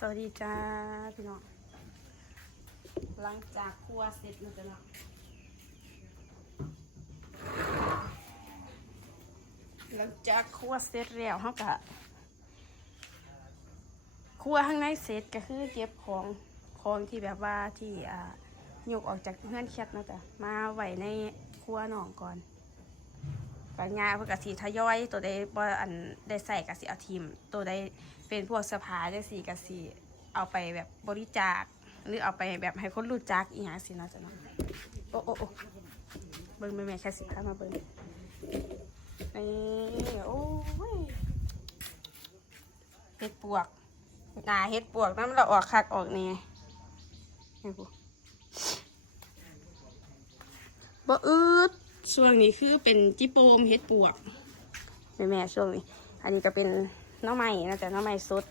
สวัสดีจ้าพี่น้องหลังจากครัวเสร็จแล้วจ้ะเนาะหลังจากครัวเสร็จแล้วเขาก็ครัวข้างในเสร็จก็คือเก็บของของที่แบบว่าที่อ่ายกออกจากเพื่อนแคทเนาะจ้ะมาไว้ในครัวหนองก่อน ก็งาเพื่อกสีทยอย ตัวใดบ่อันได้ใส่กสีเอาทีม ตัวใดเป็นพวกเสื้อผ้าได้สีกสีเอาไปแบบบริจาค หรือเอาไปแบบให้คนรู้จักอีหยังสินะจ้ะเนาะโอ้โอ้โอ้เบิ่งแม่แม่แค่สิพามาเบิ่งนี่โอ้ยเฮ็ดปวกหนาเฮ็ดปวกน้ำเราออกคักออกนี่บ่อืด ช่วงนี้คือเป็นจิโปมเฮ็ดปวกแม่แม่ๆช่วงนี้ อันนี้ก็เป็นหน้อใหม่นะแต่น้อใหม่สด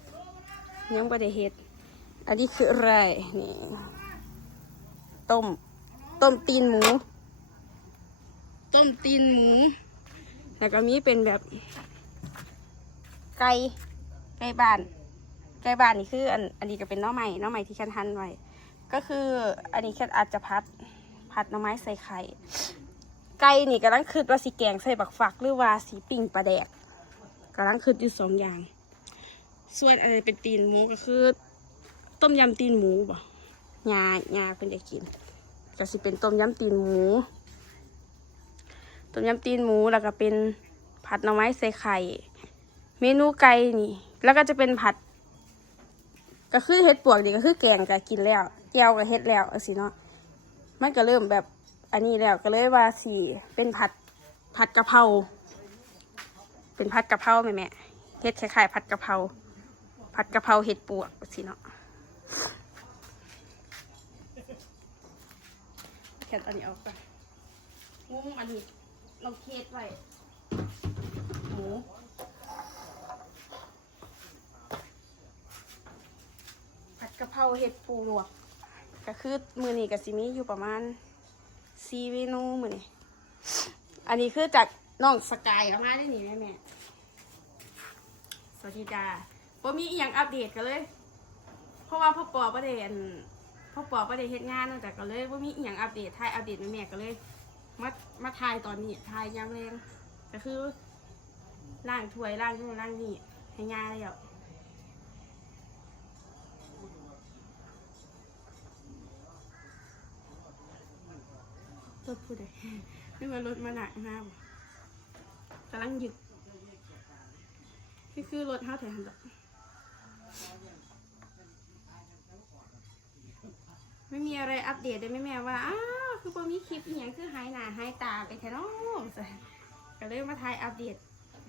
ยังบ่ได้เฮ็ด อันนี้คืออะไรนี่ต้มต้มตีนหมู ต้มตีนหมู แล้วก็มีเป็นแบบ ไก่ไก่บ้านไก่บ้านนี่คือ อันอันนี้ก็เป็นหน้อใหม่น้อใหม่ที่ฉันทันไว้ก็คืออันนี้แค่อาจจะพัดพัดหน้อไม้ใส่ไข่ ไก่นี่กำลังคืดว่าสีแกงใส่บักฝักหรือว่าสีปิ่งปลาแดกกำลังคืดอยู่สองอย่าง ส่วนอะไรเป็นตีนหมูก็คือ ต้มยำตีนหมูบ่ยายาเป็นได้กินก็สิเป็นต้มยำตีนหมู ต้มยำตีนหมูแล้วก็เป็นผัดหน่อไม้ใส่ไข่ เมนูไก่นี่ แล้วก็จะเป็นผัด ก็คือเฮ็ดปวกนี่ก็คือแกงก็กินแล้วแก้วก็เฮ็ดแล้วสิเนาะมันก็เริ่มแบบ อันนี้แล้วก็เลยว่าสิเป็นผัดผัดกะเพราเป็นผัดกะเพราแม่แม่ๆเฮ็ดคล้ายๆผัดกะเพราผัดกะเพราเห็ดปวกสิเนาะแค่อันนี้ออกไปงูอันนี้เราเคสไว้หมูผัดกะเพราเห็ดปูลวกก็คือมือนี้กับซิมีอยู่ประมาณ ซีเมนูมือนี้อันนี้คือจากน้องสกายเอามาได้หนิแม่แม่สวัสดีจ้าบ่มีอีหยังอัปเดตกันเลย เพราะว่าพ่อปอประเด็นพ่อปอประเด็นเฮ็ดงานเนาะแต่ก็เลยว่ามีอีหยังอัปเดตถ่ายอัปเดตแม่ๆก็เลย มามาถ่ายตอนนี้ถ่ายยามแรงก็คือล้างถ้วยล้างนู่นล้างนี่ให้ง่ายแล้ว รถพูดเลยนึกว่ารถมาหนักมากกำลังหยุดคือคือรถห้าแถวดอกไม่มีอะไรอัปเดตเลยแม่แม่ว่า อ้าวคือพอมีคลิปอหย่างคือหายหน้าหายตาไปแท้น้องก็เลยมาถ่ายอัปเดต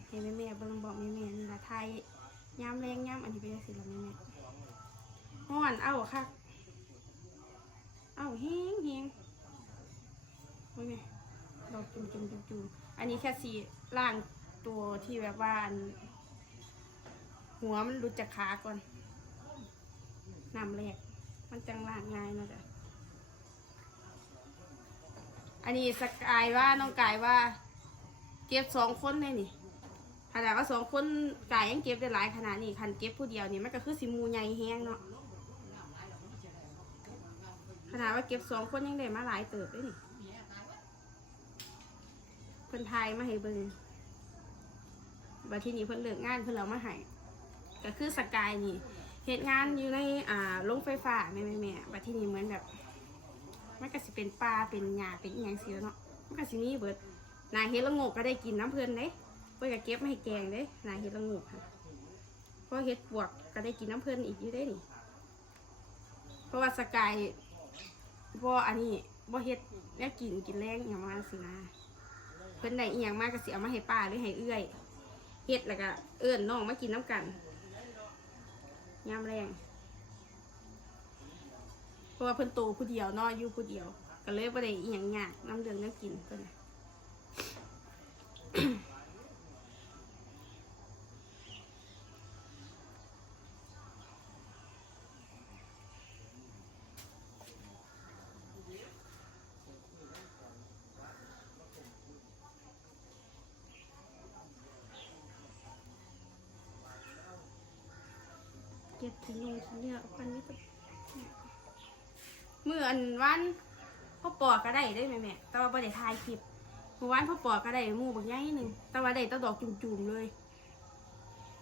ให้แม่แม่เบิ่งบอกแม่แม่นี่ละถ่ายยามแรงยามอันนี้ไปได้สิละแม่แม่ฮ้อนเอ้าค่ะเอ้าเฮงเฮง โอ้ยแม่เราจุ่มจุ่มจุ่มจุ่มอันนี้แค่สีล่างตัวที่แบบว่าหัวมันหลุดจากขาก่อนน้ำแรก มันจังล่างง่ายนะจ๊ะอันนี้สกายว่าน้องกายว่าเก็บสองคนเลยนี่ขนาดว่าสองคนกายยังเก็บได้หลายขนาดนี้คันเก็บผู้เดียวนี่มันก็คือสิมูใหญ่แห้งเนาะขนาดว่าเก็บสองคนยังได้มาหลายเติบเลยนี่ พิ่นไทยมาให้เบิ่งบัดที่นี้เพิ่นเลิกงานเพิ่นเรามาให้ก็คือสกายนี่เหตุงานอยู่ในอ่าโรงไฟฟ้าแม่แม่แม่บัดที่นี่เหมือนแบบมันก็สิเป็นปลาเป็นหญ้าเป็นอีหยังสิแล้วเนาะมันก็สิมีเบิดนายเฮ็ดละงกก็ได้กินน้ำเพิ่นเด้เพิ่นก็เก็บมาให้แกงเด้นายเฮ็ดละงกค่ะเพราะเฮ็ดปวกก็ได้กินน้ำเพิ่นอีกอยู่เด้นี่เพราะว่าสกายบ่อันนี้บ่เฮ็ดแล้วกินกินแรงอย่างมาสินะ พิ่นได้อีหยังมากก็สิเอามาให้ป้าหรือให้เอื้อยเฮ็ดแล้วก็เอิ้นน้องมากินน้ำกันยามแรงเพราะว่าเพิ่นโตผู้เดียวเนาะอยู่ผู้เดียว ก็เลยบ่ได้อีหยังยากน้ำเดืองน้ำกินเพิ่น เก็บก็ดทิ้งลงทิ้งเนี่ยกันนี้ก็เมื่ออันวันพ่อปอก็ได้ได้ไหมแม่แต่ว่าบ่ได้ถ่ายคลิปเมื่อวานพ่อปอก็ได้หมูบางใหญ่หนึ่งแต่ว่าได้ตะดอกจุ่มๆเลย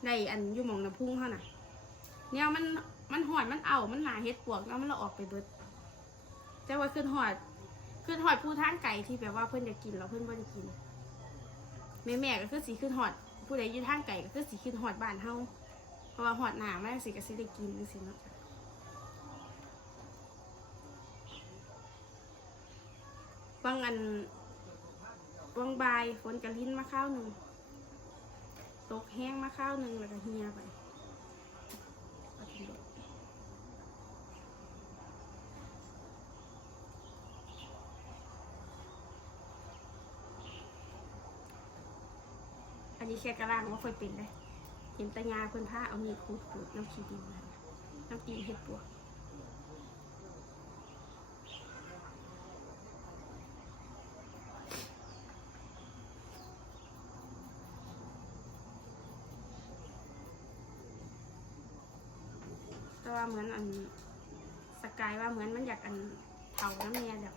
ได้อันอยู่หมองน้ำพุ่งเท่าน่ะเนี่ยมันมันหอดมันเอามันหนาเฮ็ดปวกแล้วมันละออกไปเบิดแต่ว่าขึ้นหอดขึ้นหอดผู้ทางไก่ที่แบบว่าเพิ่อนจะกินแล้วเพิ่อนบ่ได้กินแม่แม่ก็คือสีขึ้นหอด ผู้ใดอยืนทางไก่ก็คือสีขึ้นหอดบ้านเฮา เพราะว่าหอดหนามากสิก็สิได้กินจังซี่เนาะบางอันบางบายฝนกระลิ้นมาข้าวหนึ่งตกแห้งมาข้าวหนึ่งแล้วก็เหียไปอันนี้แค่กระล่างว่าค่อยเป็นเลย เห็นตายาเพิ่นผ้าเอามีดขูดขูดน้ำขี้ดินมาน้ำตีเห็ดปวกแต่ว่าเหมือนอันสกายว่าเหมือนมันอยากอันเผาน้ำเมียแบบ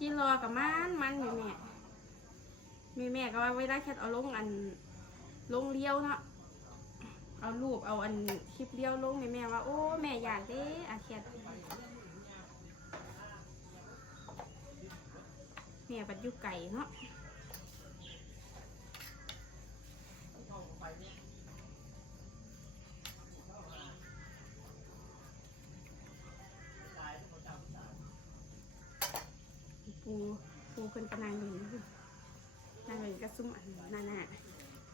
กินรอกับมันมันแม่แม่แม่แม่ก็ว่าเวลาแคทเอาลงอันลงเลี้ยวเนาะเอารูปเอาอันคลิปเลี้ยวลงแม่แม่ว่าโอ้แม่อยากเด้อาเคียดแม่ปัดยู่ไก่เนาะ ปูปูเพิ่นกำลังอยู่นนางเลยก็ซุ่มอันนั่นน่ะ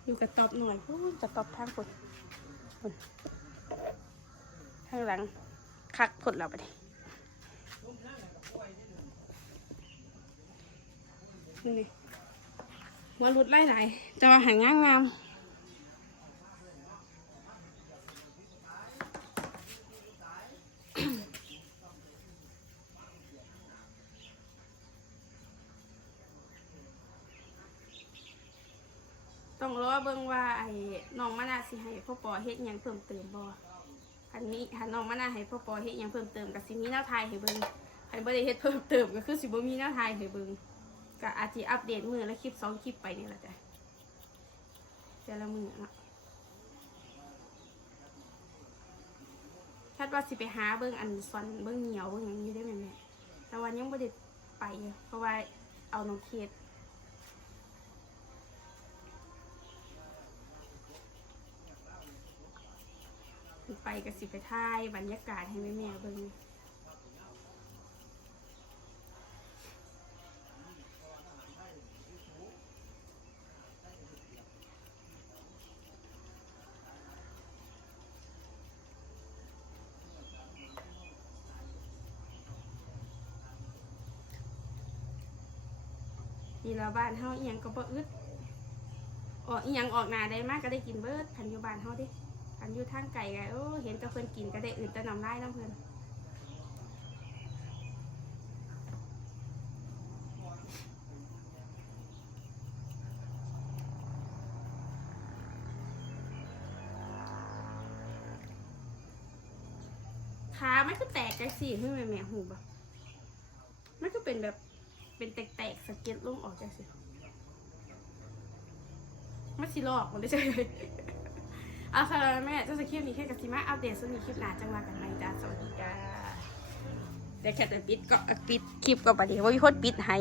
อยู่กับตอบหน่อยโอ้ยจะตอบทางคนข้างหลังคักผลเราไปดินี่หัวรุดไล่ไหลจะมาหางงามงาม ต้องรอเบิ่งว่าไอ้น้องมะนาวสิให้พ่อปอเฮ็ดหยังเพิ่มเติมบ่อันนี้หันน้องมานาให้พ่อปอเฮ็ดหยังเพิ่มเติมกับสิมีแนวทายให้เบิ่งคันบ่ได้เฮ็ดเพิ่มเติมก็คือสิบ่มีแนวทายให้เบิ่งก็อาจสิอัปเดตมื้อละคลิปสองคลิปไปนี่แหละจ้ะแต่ละมื้อเนาะคาดว่าสิไปหาเบิ่งอันซอนเบิ่งเหนียวเบิ่งหยังอยู่ได้แม่แม่แต่วันยังบ่ได้ไปเพราะว่าเอาน้องเคส ไปก็สิไปถ่ายบรรยากาศให้แม่แม่เบิ่งนี่ละบ้านเฮาเอียงก็บ่อึดออกเอียงออกหน้าได้มากก็ได้กินเบิดคันอยู่บ้านเฮาดิันอยู่ทางไกลก็โอ้เห็นแต่เพิ่นกินก็ได้อื่นแต่น้ำลายน้ำเพิ่นขาไมันก็แตกจังสี่ขึ้นแม่แม่หูบ่มันก็เป็นแบบเป็นแตกๆสะเก็ตลงออกจากสิไม่สิลอกมันได้ใช่เลย เอาสำหรับแม่เจ้าสคริปต์นี้แค่กับซิมาอัปเดตสนิคลิปหลาจังหวะกันไหมจ้าสวัสดีจ้าเดี๋ยวแค่จะปิดก็ปิดคลิปก็ไปเดี๋ยวว่ามีคนปิดให้